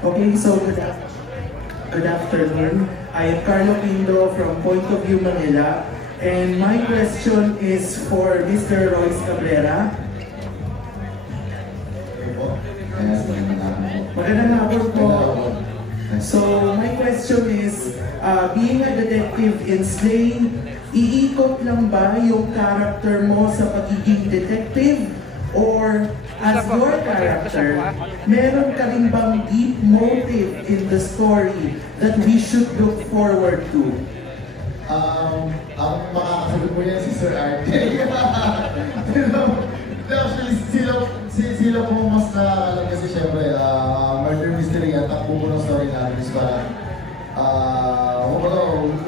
Okay, so good afternoon. I am Carlo Pindo from Point of View Manila, and my question is for Mr. Royce Cabrera. Magandang hapon po. So, my question is, being a detective in Slane, iikot lang ba yung character mo sa pagiging detective? Or, as your character, meron ka rin bang deep motive in the story that we should look forward to? Ang makakasagot mo yan si Sir Arte. Actually, sila po mas nakakalam kasi syempre, murder mystery at ang buo ng story namin is parang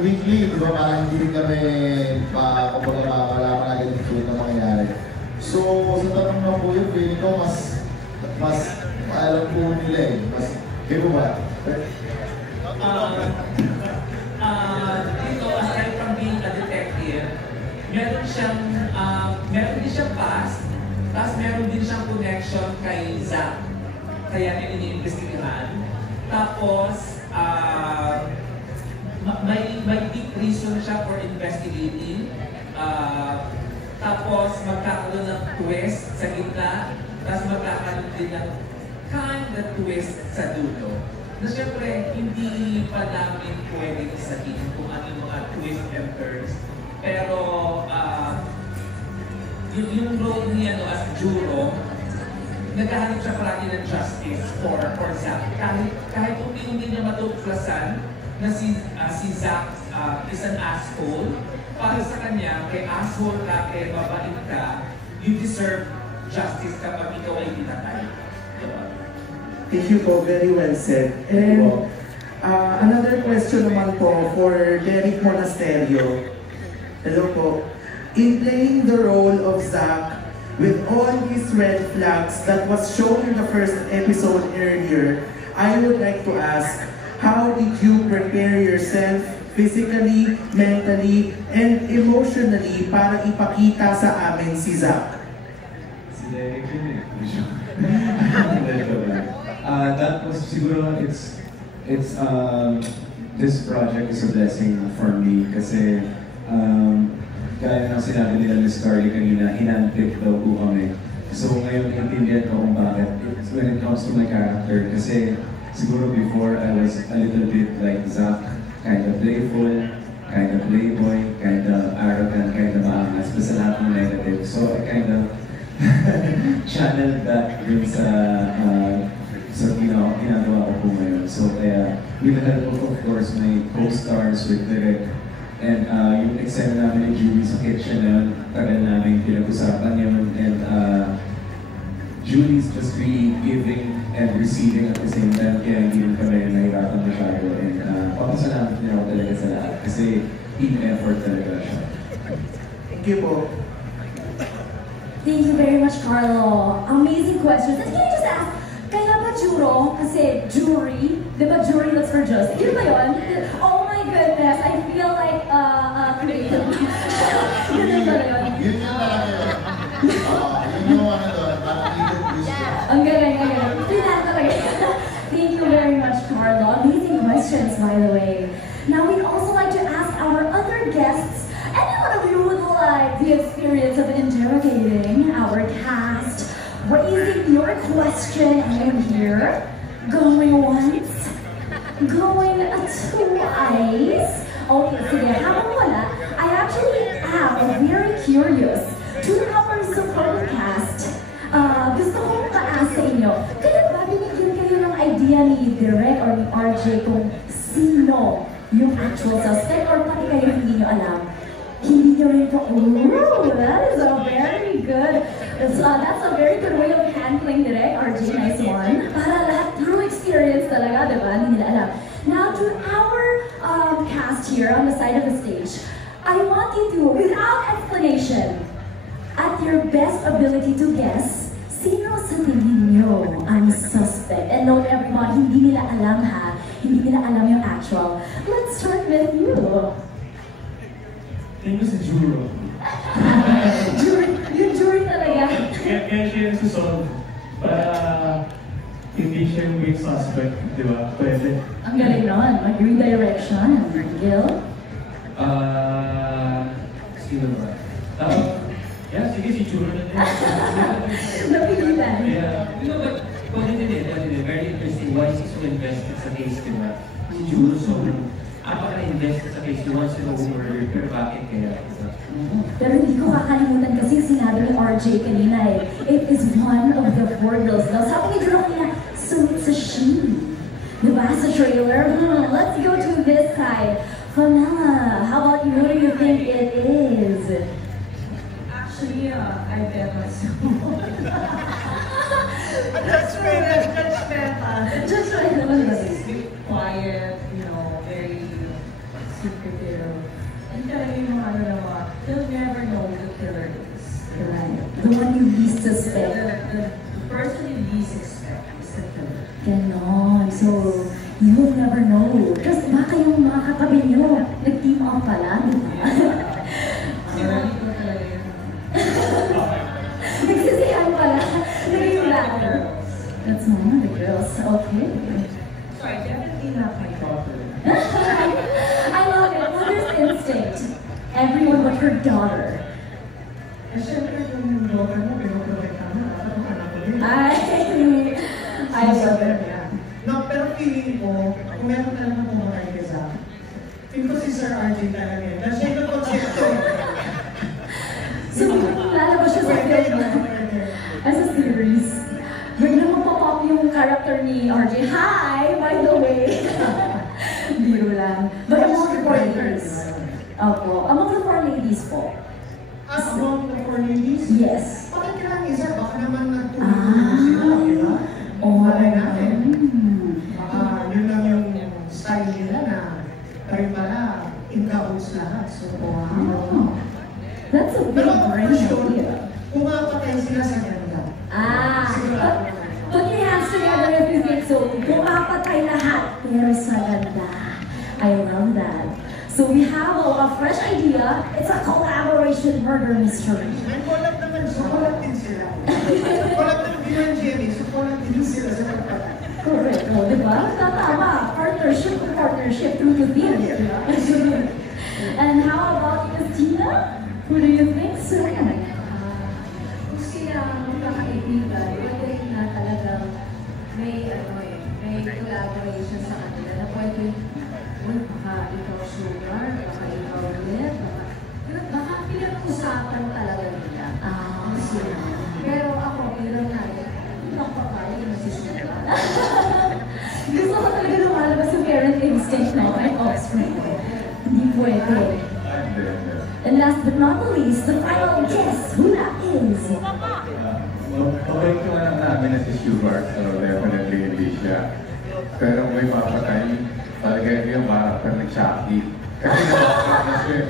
weekly, di ba, parang hindi rin kami makakalaman agad yung sulit na mangyayari. So, sa tanong na po yun, feeling ko mas alam po nila eh. Mas, kayo ba? Dito, aside from being a detective, meron din siyang past, tapos meron din siyang connection kay Zach. Kaya niya iniimbestigahan. Tapos, may deep reason siya for investigating. Tapos, magkakaroon ng twist sa gitna. Tapos, magkakaroon din ng kind of twist sa dulo. Na syempre, hindi pa namin pwedeng isabihin kung ano yung mga twists and turns. Pero, yung role niya as juror, naghahanap siya parati ng justice for Zach. Kahit hindi niya matuklasan na si Zach is an asshole, para sa kanya, kay asshole ka, kay mabait ka, you deserve justice kapag ikaw ay pinatay. Thank you po, very well said. And another question naman po for Derek Monasterio. Hello po. In playing the role of Zach, with all his red flags that was shown in the first episode earlier, I would like to ask, how did you prepare yourself physically, mentally, and emotionally para ipakita sa amin si Zach? Si Derek yun eh. That was siguro, this project is a blessing for me kasi gaya ng sinabi nila ni Scarlett kanina, hinantik daw po kami. So ngayon, intindihan ko kung bakit. When it comes to my character, kasi siguro before I was a little bit like Zach, kind of playful, kind of playboy, kind of arrogant, kind of maangas, basta lahat ng negative. So I kind of channeled that dun sa ginagawa ko po ngayon. So kaya, with the help of course, my co-stars with Derek, and yung eksena namin ni Julie sa kitchen na yun, tagal namin pinag-usapan yun, and Julie's just really giving and receiving at the same time, kaya hindi rin kami nahirapan masyado, and papasalamat niya ako talaga sa lahat, kasi team effort talaga siya. Thank you po. Thank you very much, Carlo. Amazing questions. And can I just ask, kaya ba juro? Kasi jury, di ba jury looks for justice? Yun ba yun? Oh my goodness, I feel like creative. Yun ba yun? Yun yung talaga yun. Yun yung ano doon, parang ang galing, ang galing. Yun talaga. Thank you very much, Carlo. Amazing questions, by the way. Now, we'd also like to ask our other guests, anyone of you would like the experience of interrogating our cast, raising your question, and here, going once, going twice. Okay, sige, habang wala, I actually am very curious to our supporting cast. Gusto kong paas sa inyo, kaya ba binigyan kayo ng idea ni Direk or ni RJ kung sino yung actual suspect, or pati kayo hindi nyo alam? Hindi nyo rin po, ooh, that is a very good, that's a very good way of handling Direk, RJ, nice one. Para lahat through experience talaga, diba? Hindi nila alam. Now, to our cast here on the side of the stage, I want you to, without explanation, at your best ability to guess, sino sa tingin nyo ang suspect? And note everyone, hindi nila alam ha, hindi nila alam yung actual. Let's start with you. Tingin ko sa juro. Yung jury talaga. Kaya siya yung susolve. Para hindi siya yung main suspect, di ba? Pwede. Ang galing nun. Mag-redirection. Gil? Sino ba? Yeah, sige, si Churo na din. Napilitan. Yeah. You know, but very interesting. Why is he so invested sa case, di ba? Si Churo, so, apaka-invested sa case. He wants to know who murdered, pero bakit kaya? Diba? Pero hindi ko kakalimutan kasi sinabi ni RJ kanina eh. It is one of the four girls. Now, sabi ni Drew kanina, so it's a she. Diba? Sa trailer. Let's go to this side. Pamela, how about you? What do you think it is? Actually, I bet myself. That's judgmental. Judgmental. Quiet, you know, very secretive. And talaga yung mga ano naman, they'll never know who the killer is. Right. The one you least suspect. The person you least expect is the killer. Ganon. So, you will never know. Just baka yung mga katabi nyo, nag-team up pala, di ba? Marami ko talaga yun. Nagsisihan pala. Naging latter. That's one of the girls. Okay. Sorry, definitely not my daughter. I love it. Mother's instinct. Everyone but her daughter. Eh, syempre, yung daughter mo, pinoprotekta mo, dapat ang anak ko din. I love it. No, pero feeling ko, kung meron talaga pumatay ka sa feeling ko si Sir RJ talaga yun. Dahil siya yung konsepto. So, lalabas siya sa film na. As a series. Biglang magpapop yung character ni RJ. Hi, by the way. Biro lang. But among the four ladies. Opo. Among the four ladies po. Among the four ladies? Yes. Bakit kailangan isa? Baka naman nagtulong sila, di ba? Malay natin. Baka yun lang yung style nila na kayo pala in-cahoots lahat. So, Wow. That's a big pero ang brain question, idea. pumapatay sila sa ganda. Put your hands together if you think so. Pumapatay lahat, pero sa ganda. I love that. So we have a fresh idea. It's a collaboration murder mystery. May collab naman, so collab din sila. Collab ng Bill and Jenny, so collab din sila sa pagpatay. Correct. O, di ba? Tatama. Partnership to partnership through the film. And how about you, Tina? Who do you think, sir? Kung sila magkakaibigan, pwede na talagang may collaboration sa kanila na pwede, baka ikaw sugar, baka ikaw ulit, baka pinag-usapan talaga nila. Sila. Pero ako, bilang natin, hindi ako papayag na si sugar. Gusto ko talaga lumalabas yung parent instinct, no? Ay, offspring. Hindi pwede. And last but not the least, the final guess, who that is? Pabalik ko lang namin na si Sugar, so definitely hindi siya. Pero kung may papatay, talaga yung character ng Chucky. Kasi nakakita na siya.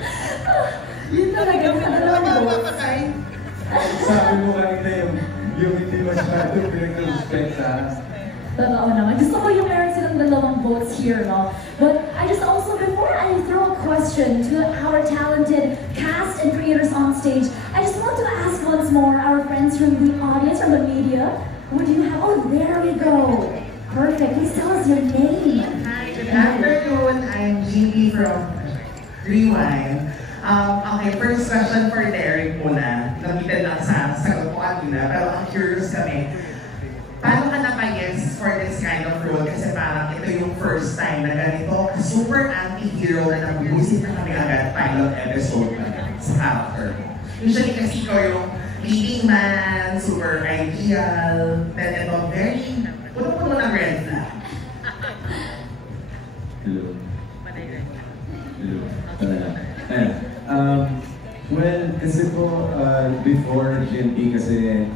Yun talaga sa dalawang votes. Sabi mo kanina yung hindi masyado pinag-respect sa Totoo naman. Gusto ko yung meron silang dalawang votes here, no? But I just also, before I throw a question to our talented cast and creators on stage, I just want to ask once more our friends from the audience, from the media, what do you have? Oh, there we go. Perfect. Please tell us your name. Hi, good afternoon. I'm Gigi from Rewind. Okay, first question for Derek muna. Nabitan lang sa sagot ko kanina, pero I'm curious kami. Paano ka naka-yes for this kind of role? Kasi parang ito yung first time na ganito, super anti-hero na nag-busit na kami agad pilot episode na sa character. Usually kasi ikaw yung leading man, super ideal, then ito very, puno-puno ng red flag. Hello. Hello. Ayan. Well, kasi po, before GMP kasi,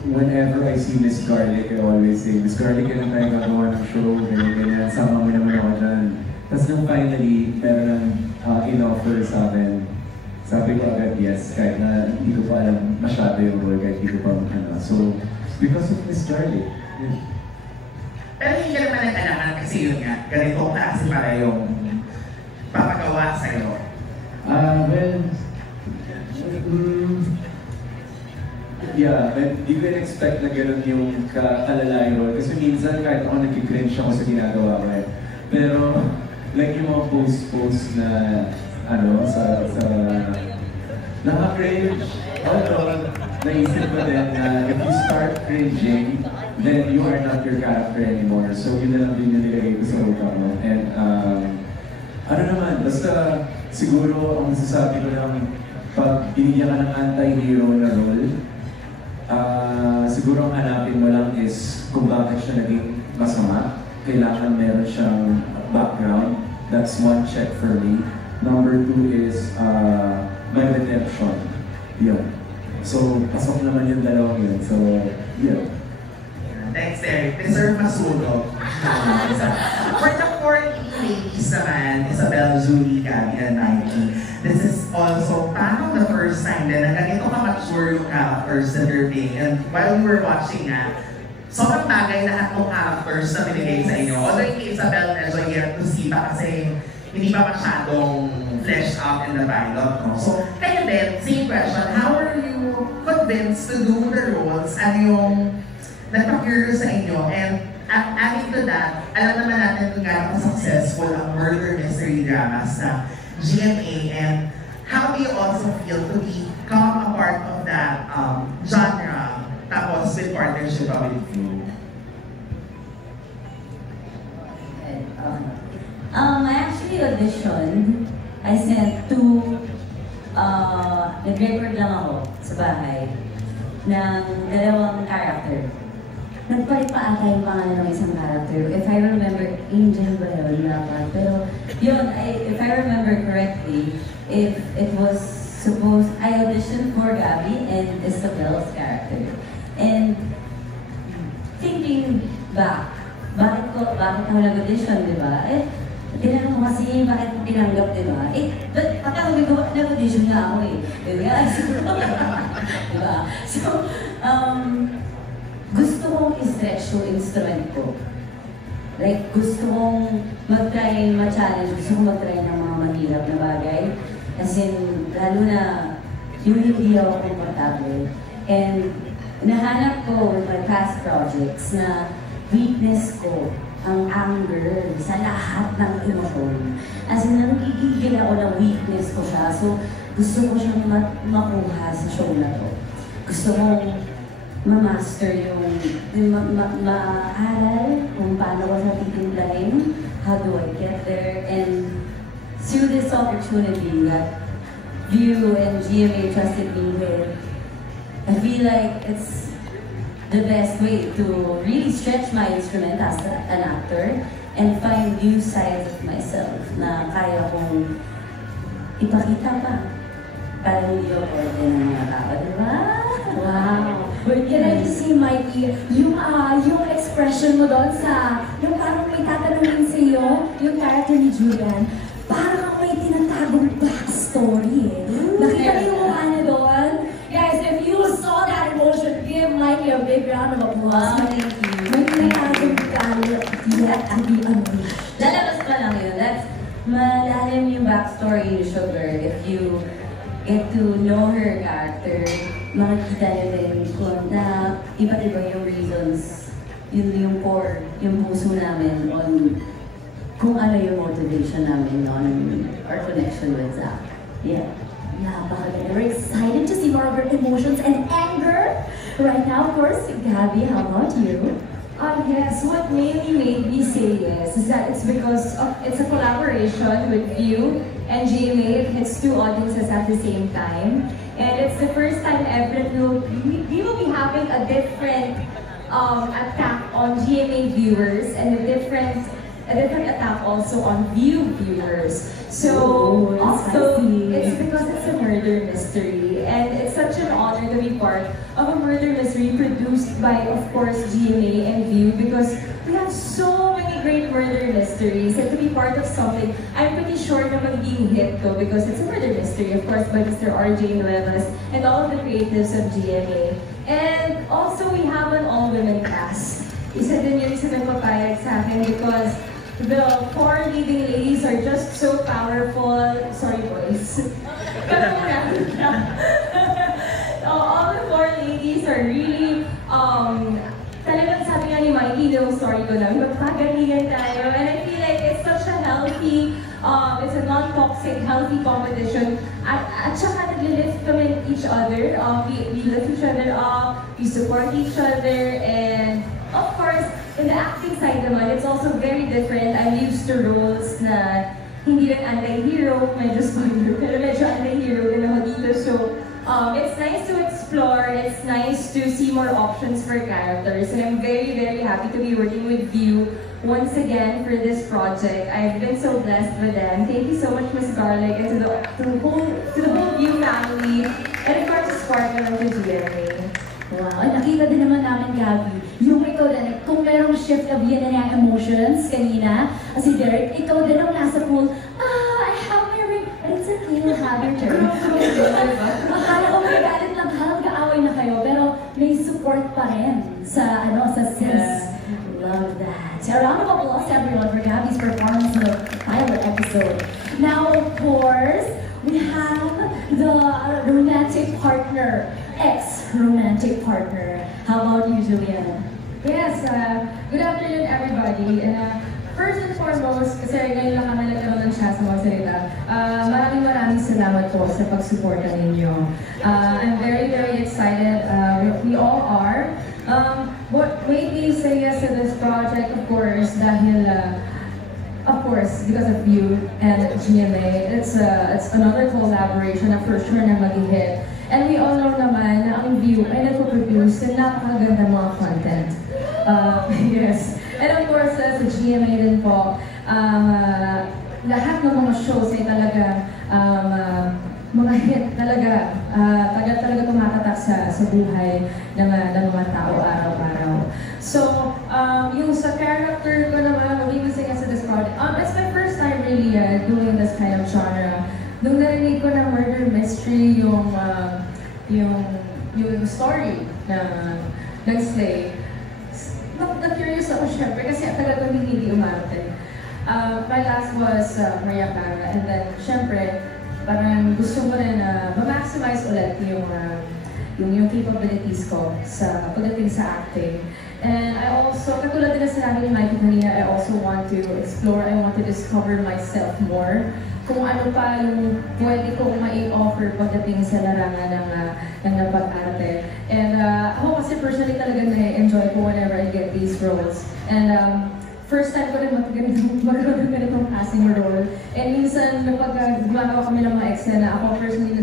whenever I see Miss Garlic, I always say, Miss Garlic, kailan tayo gagawa ng show, ganyan, sama mo naman ako dyan. Tapos nung finally, meron ng in-offer sa akin, sabi ko agad yes, kahit na hindi ko pa alam masyado yung role, kahit hindi ko pa ano. So, because of Miss Garlic. Yeah. Pero hindi ka naman nag-alaman kasi yun nga, ganito kasi para yung papagawa sa'yo. Well, yeah, but di ko expect na gano'n yung kalala yung role. Kasi minsan, minsan kahit ako nag-cringe ako sa ginagawa ko eh. Pero, like yung mga post na, nakaka-cringe. Although, naisip ko din na if you start cringing, then you are not your character anymore. So, yun na lang din yung nilagay ko sa utak mo. And, basta siguro ang masasabi ko lang, pag binigyan ka ng anti-hero na role, siguro ang hanapin mo lang is kung bakit siya naging masama. Kailangan meron siyang background. That's one check for me. Number 2 is may redemption. Yun. So, pasok naman yung dalawang yun. So, yun. Thanks, Eric. Deserve masunog. For the 4 ladies naman, Isabel, Julie, Gabby, and Nike, this is also parang the first time na ganito ka-mature yung characters that you're playing. And while we were watching sobrang bagay lahat ng characters na binigay sa inyo. Although kay Isabel, medyo yet to see pa kasi hindi pa masyadong fleshed out in the pilot. No? So, kayo din, same question, how are you convinced to do the roles? Ano yung nagpa-curious sa inyo? And adding to that, alam naman natin kung gano'n successful ang murder mystery dramas sa GMA, and how do you also feel to become a part of that genre, tapos with partnership with you? I actually auditioned. I sent 2, nag-record lang ako sa bahay ng 2 character. Nagpalit pa ata yung pangalan ng isang character. If I remember, Angel ba yun dapat? Pero yun, if I remember correctly, if it was supposed, I auditioned for Gabby and Isabel's character. And thinking back, bakit ako nag-audition, di ba? Tinanong ko kasi bakit tinanggap, di ba? Ba't ako nag-audition nga ako eh. Diba? So, gusto kong i-stretch yung instrument ko. Like, gusto kong mag-try, ma-challenge, gusto kong mag-try ng mga mahirap na bagay. As in, lalo na yung hindi ako komportable. And nahanap ko with my past projects na weakness ko ang anger sa lahat ng emosyon. As in, nagigigil ako na weakness ko siya. So, gusto ko siyang makuha sa show na to. Gusto kong ma-master yung ma-aral kung paano ko sa titimplahin, how do I get there, and through this opportunity that you and GMA trusted me with, I feel like it's the best way to really stretch my instrument as an actor and find new sides of myself na kaya kong ipakita pa para hindi ako order ng mga tao, diba? Wow! Can I just see, Mikey, yung expression mo doon sa, yung parang may tatanungin sa iyo, yung character ni Julian, parang may tinatagong backstory eh. Nakita niyo yung mukha niya doon? Guys, if you saw that emotion, give Mikey a big round of applause. Thank you. May tinatagong yet to be unleashed. Lalabas pa lang yun. That's malalim yung backstory ni Sugar. If you get to know her character, makikita niyo din kung na iba't iba yung reasons, yun yung core, yung puso namin on kung ano yung motivation namin on our connection with Zach. Yeah. Napakaganda. We're excited to see more of her emotions and anger. Right now, of course, Gabby, how about you? Yes, what mainly made me say yes is that it's because it's a collaboration with you and GMA. It hits 2 audiences at the same time. And it's the first time ever that we will be having a different attack on GMA viewers and a different attack also on viewers. So also, it's because it's a murder mystery, and it's such an honor to be part of a murder mystery produced by, of course, GMA and View, because we have so many great murder mysteries, and to be part of something, I'm pretty sure na magiging hit to, because it's a murder mystery, of course, by Mr. RJ Nuevas and all of the creatives of GMA. And also, we have an all-women cast. Isa din yun sa nagpapayag sa akin because the 4 leading ladies are just so powerful. Sorry, boys. All the 4 ladies are really, talagang sabi nga ni Mike, funky yung story ko lang. Magpagalingan tayo. And I feel like it's such a healthy, it's a non-toxic, healthy competition. At saka nag-lift kami each other. We lift each other up, we support each other, and of course, in the acting side naman, it's also very different. I'm used to roles na hindi lang anti-hero, medyo spoiler, pero medyo anti-hero din ako dito. So, it's nice to explore, it's nice to see more options for characters, and I'm very, very happy to be working with you once again for this project. I've been so blessed with them. Thank you so much, Ms. Garlic, and to the whole View family, and of course, to Sparkle and to GMA. Wow, nakita din naman namin, Gabby, yung ikaw din, kung merong shift of yin and yang emotions kanina, si Derek, ikaw din ang nasa pool, I have my ring, and it's okay, you'll have your turn. Akala ko may galit lang, halang kaaway na kayo, pero may support pa rin sa, sa sis. Love that. A round of applause, everyone, for Gabby's performance in the pilot episode. Now, of course, we have the romantic partner, ex-romantic partner. How about you, Juliana? Yes, good afternoon everybody. And first and foremost, kasi ngayon lang kami nagkaroon ng chance na magsalita, maraming salamat po sa pagsuporta ninyo. I'm very, very excited. We all are. What made me say yes to this project, of course, dahil of course, because of you and GMA, it's another collaboration na for sure na mag-hit. And we all know naman na ang View ay nagpo-produce ng napakaganda mga content. Yes. And of course, sa GMA din po, lahat ng mga shows ay talaga mga hit talaga, talaga tumatatak sa buhay ng mga tao araw-araw. So, yung sa character ko naman, magbibigay sa this project, it's my first time really doing this kind of genre. Nung narinig ko na murder mystery yung story ng Slay, na-curious ako syempre kasi talagang hindi umarte. My last was Maria Clara, and then syempre parang gusto ko rin ma-maximize ulit yung capabilities ko sa pagdating sa acting. And I also, katulad din na sinabi ni Mikey kanina, I also want to explore, I want to discover myself more. Kung ano pa yung pwede kong mai-offer pagdating sa larangan ng pag-arte. And ako kasi personally talaga na-enjoy ko whenever I get these roles. And first time ko rin magkaroon ng ganitong casting role. And minsan kapag gumagawa kami ng mga eksena, ako personally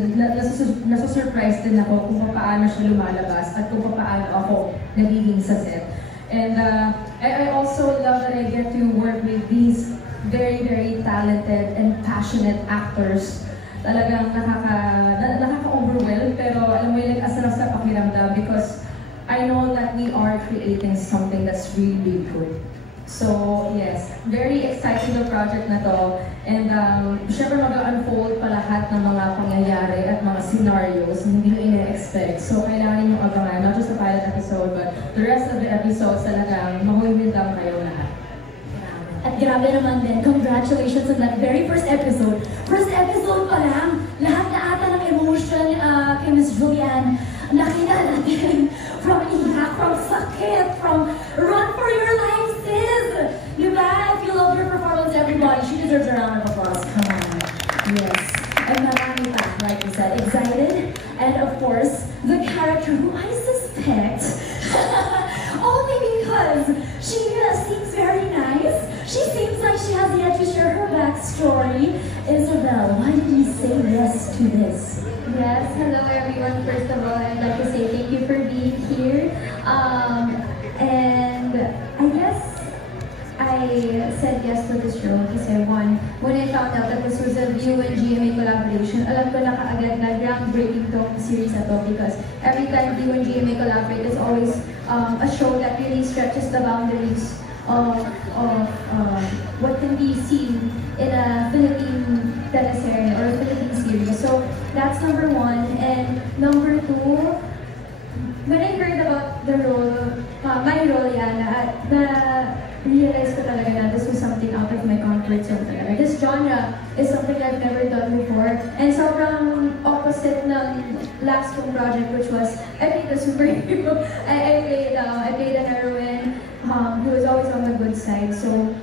nasusurprise din ako kung paano siya lumalabas at kung paano ako nagiging sa set. And I also love that I get to work with these very, very talented and passionate actors. Talagang nakaka-overwhelm, pero alam mo yung asarap sa pakiramdam because I know that we are creating something that's really, really good. So, yes, very exciting the project na to. And syempre mag-unfold pa lahat ng mga pangyayari at mga scenarios na hindi nyo ina-expect. So, kailangan nyo abangan, not just the pilot episode, but the rest of the episodes talagang mahuhintang kayo lahat. At grabe naman din, congratulations on that very first episode. First episode pa lang, lahat na ata ng emotion kay Ms. Julian, nakita natin from iyak, from sakit, from run for your life, sis! Diba? If you love your performance, everybody, she deserves a round of applause. Come on. Yes. And marami pa, like you said, excited. And of course, the character who I suspect, only because she seems very nice. She seems like she has yet to share her backstory. Isabel, why did you say yes to this? Yes, hello everyone. First of all, I'd like to say thank you for being here. And I guess I said yes to this role kasi one, when I found out that this was a View and GMA collaboration, alam ko na kaagad na groundbreaking tong series na to because every time View and GMA collaborate, it's always a show that really stretches the boundaries of what can be seen in a Philippine teleserye or a Philippine series. So that's number one. And number two, when I heard about the role, my role na-realize ko talaga na this was something out of my comfort zone talaga. This genre is something I've never done before. And sobrang opposite ng last kong project, which was, I played a superhero. I played a heroine he was always on the good side. So,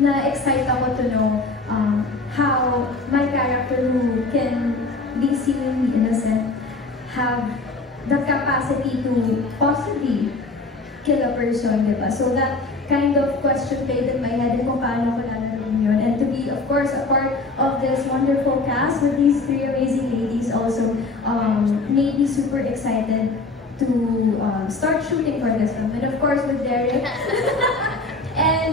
na-excite ako to know how my character, who can be seemingly innocent, have the capacity to possibly kill a person, diba? So that kind of question played in my head, kung paano ko lalaro yun. And to be, of course, a part of this wonderful cast with these three amazing ladies also made me super excited to start shooting for this film. And of course with Derek, and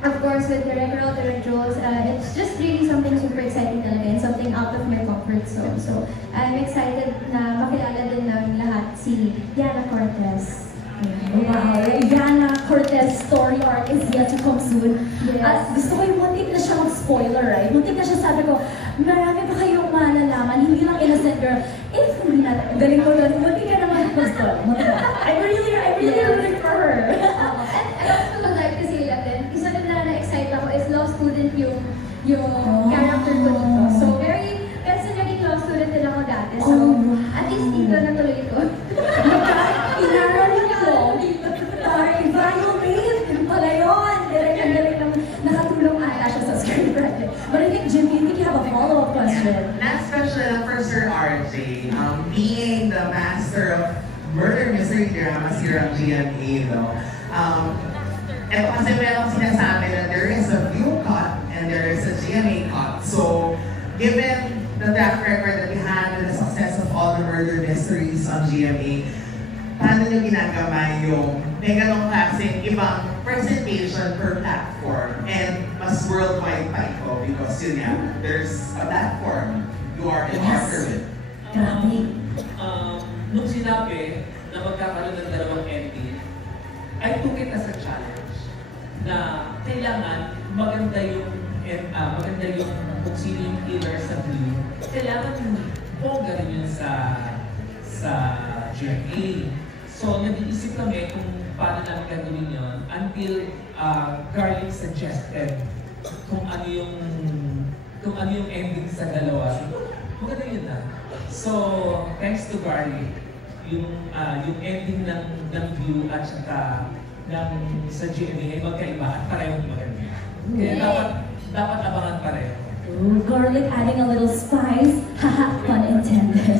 of course with Director Direct Jules, it's just really something super exciting talaga and something out of my comfort zone. So I'm excited na makilala din namin lahat si Yana Cortez. Wow, Yana Cortez story arc is yet to come soon. Yes. At gusto ko yung muntik na siya mag-spoiler, right? Muntik na siya, sabi ko, marami pa kayong malalaman, hindi lang innocent girl. If hindi na, galing ko doon, muntik ka naman gusto. I really rooting for her. And I also like to say natin, isa din na na-excite ako is law student yung character ko dito. So very, kasi naging law student din ako dati. So at least dito natuloy ito. Inaral ko. Sorry, violate. Yung pala yun. Direct lang nakatulong ata siya sa script project. But I think, Jimmy, I think you have a follow-up question. Next question for Sir RJ. Being the master of murder mystery drama, si Ram GMA, no? Ito kasi merong sinasabi na there is a view cut and there is a GMA cut. So, given the track record that we had and the success of all the murder mysteries on GMA, paano nyo ginagawa yung may ganong klaseng ibang presentation per platform and mas worldwide title because yun nga, there's a platform you are in partner with. Grabe. Nung sinabi na magkakaroon ng dalawang ending, I took it as a challenge na kailangan maganda yung kung sino yung killer sa Blue, kailangan bongga rin yun sa GMA. So, nag-iisip kami kung paano namin gagawin yun until Garlic suggested kung ano yung ending sa dalawa. Maganda yun na. So, thanks to Garlic, yung ending ng View at saka sa GMA ay magkaiba at parehong maganda. Kaya dapat abangan pareho. Ooh, Garlic adding a little spice. Haha, pun intended.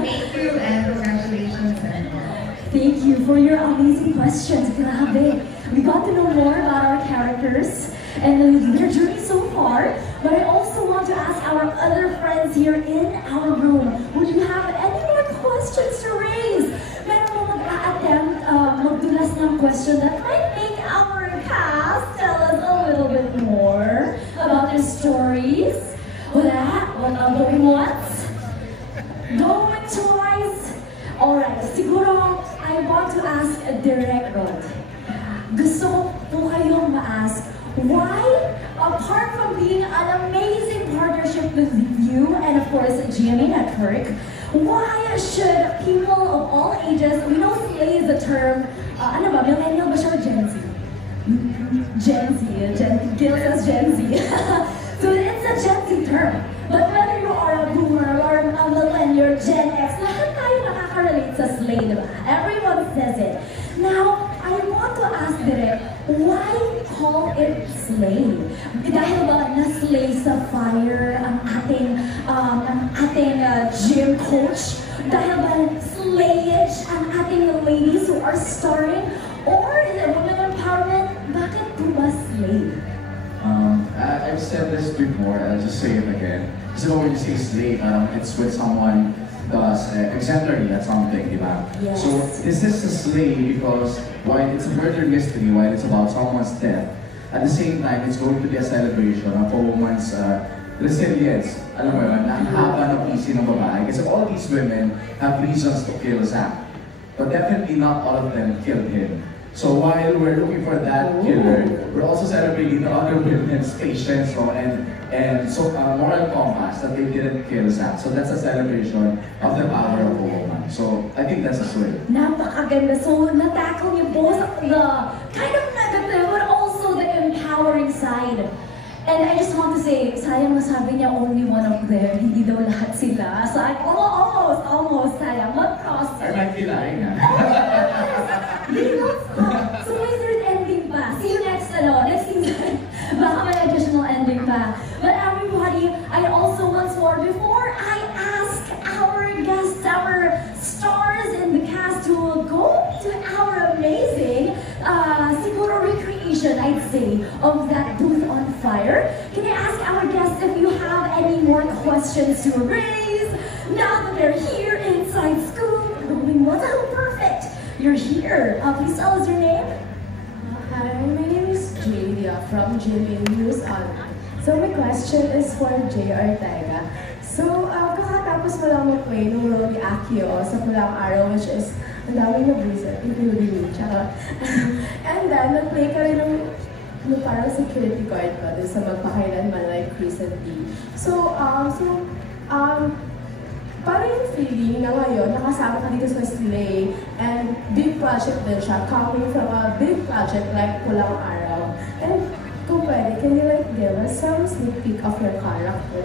Thank you and congratulations. Thank you for your amazing questions. Grabe. We got to know more about our characters and their journey so far. But I also want to ask our other friends here in our room, would you have any more questions to raise? Meron mo mag-a-attempt magdulas ng question that might make our cast tell us a little bit more about their stories? Wala? Going once? Going twice? Alright, siguro I want to ask Direct Rod. Gusto po kayong ma-ask, why, apart from being an amazing partnership with you and of course GMA Network, why should people of all ages, we know slay is a term, ano ba, millennial ba siya o Gen Z? Gil says Gen Z. So it's a Gen Z term. But whether you are a boomer or a millennial, Gen X, lahat tayo nakaka-relate sa slay, diba? Everyone says it. Now, I want to ask Direk, why call it slay? Dahil ba na-slay sa fire ang ating gym coach? Dahil ba slayage ang ating ladies who are starring? Or is it women empowerment? Bakit po ba slay? I've said this before, I'll just say it again. So when you say slay, it's when someone does exemplary at something, diba? Yes. So this is a slay because while it's a murder mystery, while it's about someone's death, at the same time, it's going to be a celebration of a woman's resilience. Alam mo yun, ang haba ng PC ng babae. Kasi all these women have reasons to kill Zach. But definitely not all of them killed him. So while we're looking for that killer, we're also celebrating the other women's patience and moral compass that they didn't kill Zach. So that's a celebration of the power of a woman. So I think that's a swing. Napakaganda. So na-tackle niyo both the kind of negative but also the empowering side. And I just want to say, sayang masabi niya only one of them, hindi daw lahat sila. So I'm almost, sayang. What cost? I might be lying. They don't stop. So talaga. But everybody, I also once more, before I ask our guests, our stars in the cast to go to our amazing siguro recreation, I'd say, of that booth on fire, can I ask our guests if you have any more questions to raise? Now that they're here inside Scoop, going, what's perfect? You're here. Please tell us your name. Hi, my name is Jadia from GMA News. So my question is for Jay Ortega. So, kakatapos mo lang mag-play ng role ni Akio sa Pulang Araw, which is ang daming nabuisit, including me, charot. And then, nag-play ka rin ng parang security guard ka dun sa Magpakailanman like recently. So, parang yung feeling na ngayon, nakasama ka dito sa Slay, and big project din siya, coming from a big project like Pulang Araw. And kung pwede, can you like give us some sneak peek of your character?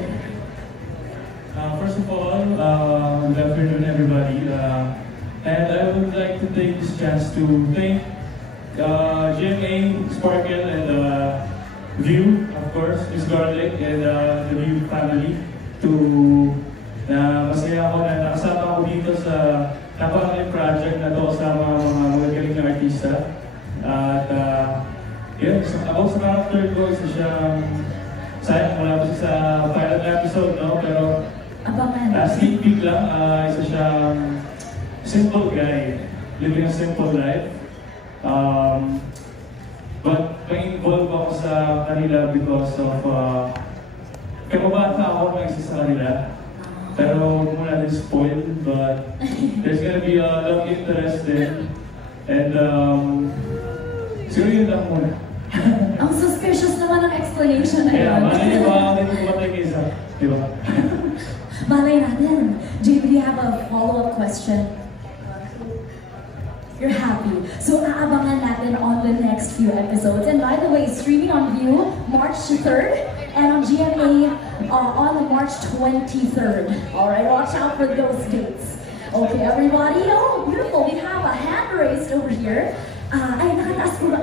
First of all, good afternoon everybody. And I would like to take this chance to thank GMA, Sparkle, and View, of course, Miss Garlic, and the View family na masaya ako na nakasama ako dito sa napakaling project na to kasama mga magagaling na artista. At yun, about sa character ko, isa siyang sayang wala pa siya sa pilot episode, no? Pero sneak peek lang, isa siyang simple guy, living a simple life. But may involve ako sa kanila because of kababata ako ng isa sa kanila. Pero huwag mo natin spoil, but there's gonna be a love interest din. And siguro yun lang muna. Ang suspicious naman ng explanation na yun. Kaya, malay ba ako dito kumatay kay isa? Diba? Malay natin. Jay, do you have a follow-up question? You're happy. So, aabangan natin on the next few episodes. And by the way, streaming on View, March 3rd, and on GMA on March 23rd. Alright, watch out for those dates. Okay, everybody. Oh, beautiful. We have a hand raised over here. Ay, nakataas po ba?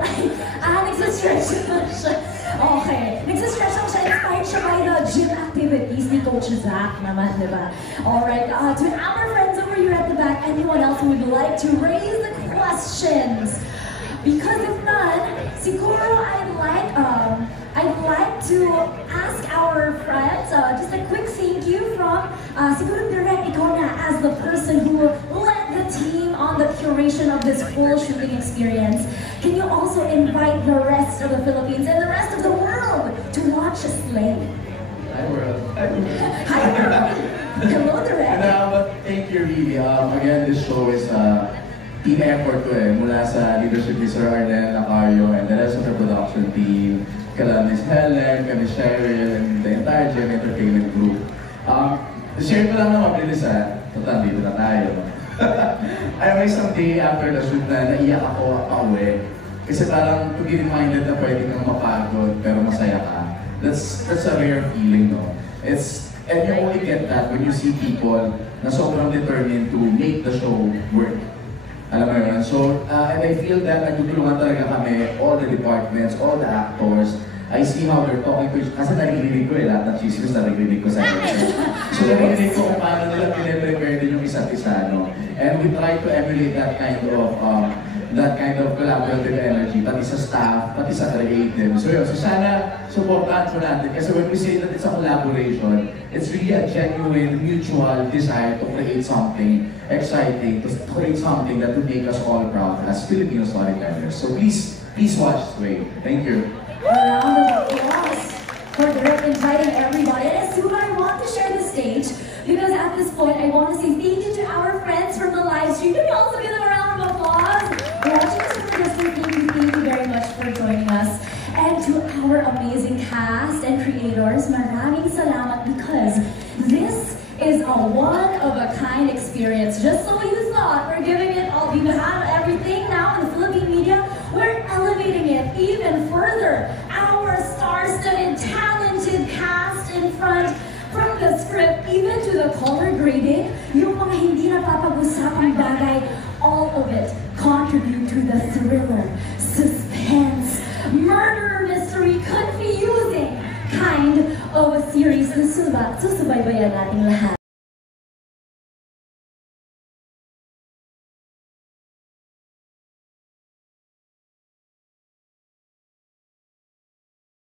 Nagsistretch na siya. Okay, nagsistretch lang siya. Inspired siya by the gym activities ni Coach Zach naman, di ba? Alright, to our friends over here at the back, anyone else who would like to raise the questions? Because if none, siguro I'd like to ask our friends just a quick thank you from siguro direct ikaw na as the person who led the team on the curation of this full shooting experience. Can you also invite the rest of the Philippines and the rest of the world to watch Slay? Hi world. Hi world. Hello direct. But thank you really. Again, this show is team effort ko mula sa leadership ni Sir Arnel Lacario and the rest of the production team, kala Ms. Helen, kami Cheryl, and the entire GM Entertainment Group. Share ko lang naman bilis total dito na tayo. I always someday after the shoot na naiyak ako pauwi. Kasi parang to be reminded na pwede kang mapagod pero masaya ka. That's a rare feeling, no? And you only get that when you see people na sobrang determined to make the show work. Alam mo yun? So, and I feel that nagtutulungan talaga kami, all the departments, all the actors. I see how they're talking to each other. Kasi naririnig ko lahat ng chismis naririnig ko sa episode. So, naririnig ko kung paano nila pine-prepare din yung isa't isa, no? And we try to emulate that kind of collaborative energy, pati sa staff, pati sa creative. So yun, so sana supportahan po natin. Kasi when we say that it's a collaboration, it's really a genuine, mutual desire to create something exciting, to create something that will make us all proud as Filipino storytellers. So please watch Sway. Thank you. A round of applause for Direct inviting everybody. And as soon as I want to share the stage, because at this point I want to say thank you to our friends from the live stream. Can we also give them a round of applause? Watching us from a distance, thank you very much for joining us. And to our amazing cast and creators, maraming salamat because this is a one-of-a-kind experience. Just so you thought, we're giving it all. We have everything now in the Philippine media. We're elevating it even further. Our star-studded, talented cast in front, from the script even to the color grading, yung mga hindi napapag-usapang bagay, all of it contribute to the thriller, suspense, murder mystery, confusing kind series na susubaybayan nating lahat.